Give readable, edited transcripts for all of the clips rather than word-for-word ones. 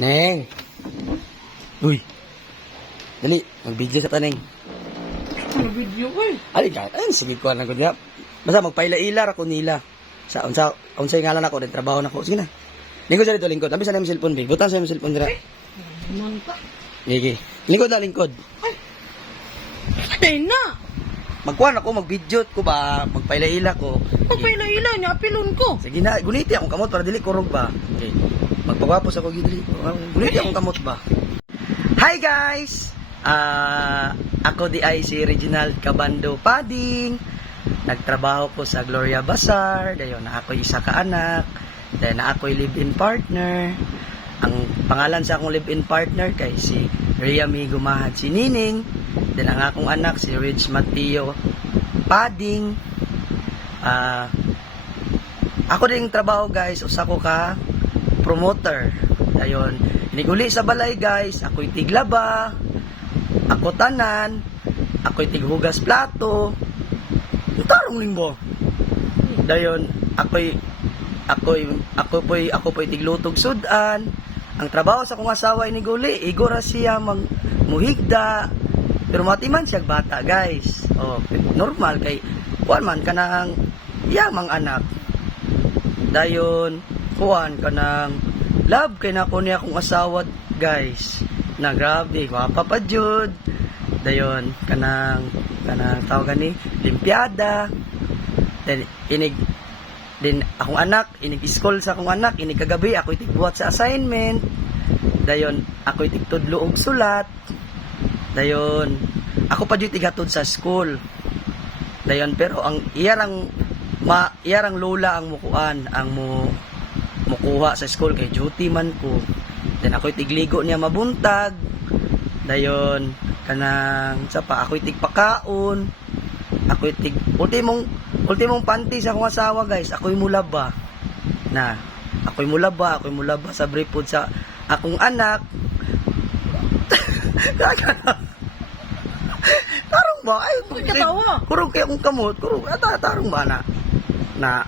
Neng. Uy. Dali, mag-video sa taneng. Ano video ko eh? Ali ka, sige ko na ko diha. Basta magpaila-ilar ako nila. Sa unsay ngalan ako, nagtrabaho na ako. Sige na. Lingkod sa dito, lingkod. Abi sa nang cellphone, bi. Butan sa imong cellphone dira. Naman ka. Gigi. Lingkod na lingkod. Patay na! Magkuhan ako, mag-video ko ba, magpaila-ila ko. Magpaila-ila niya, apilon ko. Sige na, guniti akong kamot para dili kurog ba. Okay. Magpagwapos ako gidli. Guniti akong kamot ba. Hi guys! Ako di ay si Reginald Cabando Pading. Nagtrabaho ko sa Gloria Bazaar. Dayon na ako'y isa ka anak. Dayon na ako'y live-in partner. Ang pangalan sa akong live-in partner kay si Rhea May Gumahad si Nining. Then ang akong anak si Rich Mateo Pading. Ako ding trabaho guys, usa ko ka promoter. Dayon, iniguli sa balay guys, ako'y tiglaba, ako tanan, ako'y tighugas plato. Tarong linggo. Dayon, ako po'y tiglutog sudan. Ang trabaho sa kong asawa iniguli, igora siya muhigda. Pero matiman siya bata, guys. Oh, normal kay kuan man kanang yamang anak. Dayon, kuan kanang love kay nako niya akong asawa, guys. Na grabe, gwapa pa jud. Dayon, kanang tawag ni limpiada. Then akong anak, inig-school sa akong anak, inig kagabi ako tigbuhat sa assignment. Dayon, ako tigtudlo og sulat. Dayon, ako pa jud tigatod sa school. Dayon, pero ang iyarang lola ang mukuan, ang mukuha sa school kay duty man ko. Then ako tigligo niya mabuntag. Dayon, kanang sapa ako tigpakaon. Ako tig ultimong panty sa akong asawa, guys. Ako'y mulaba. Ako'y mulaba sa bripod sa akong anak. Tarong ba? Ay, Katawa. kurong kay akong kamot. Tarong ba na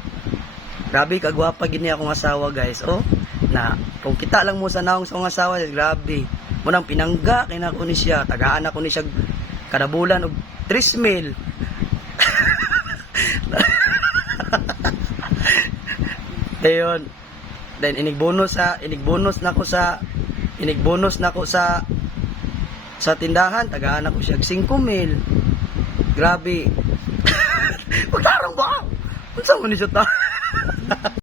grabe kagwapa gini akong asawa, guys. Oh, kung kita lang mo sa naong sa akong asawa, grabe. Munang pinangga kay nako ni siya. Tagaan ako ni siya kada bulan og 3,000. Dayon, then inigbonus nako sa tindahan, tagaan ako siya 5,000. Grabe. Pagtarong ba? Unsa mo ni siya ta?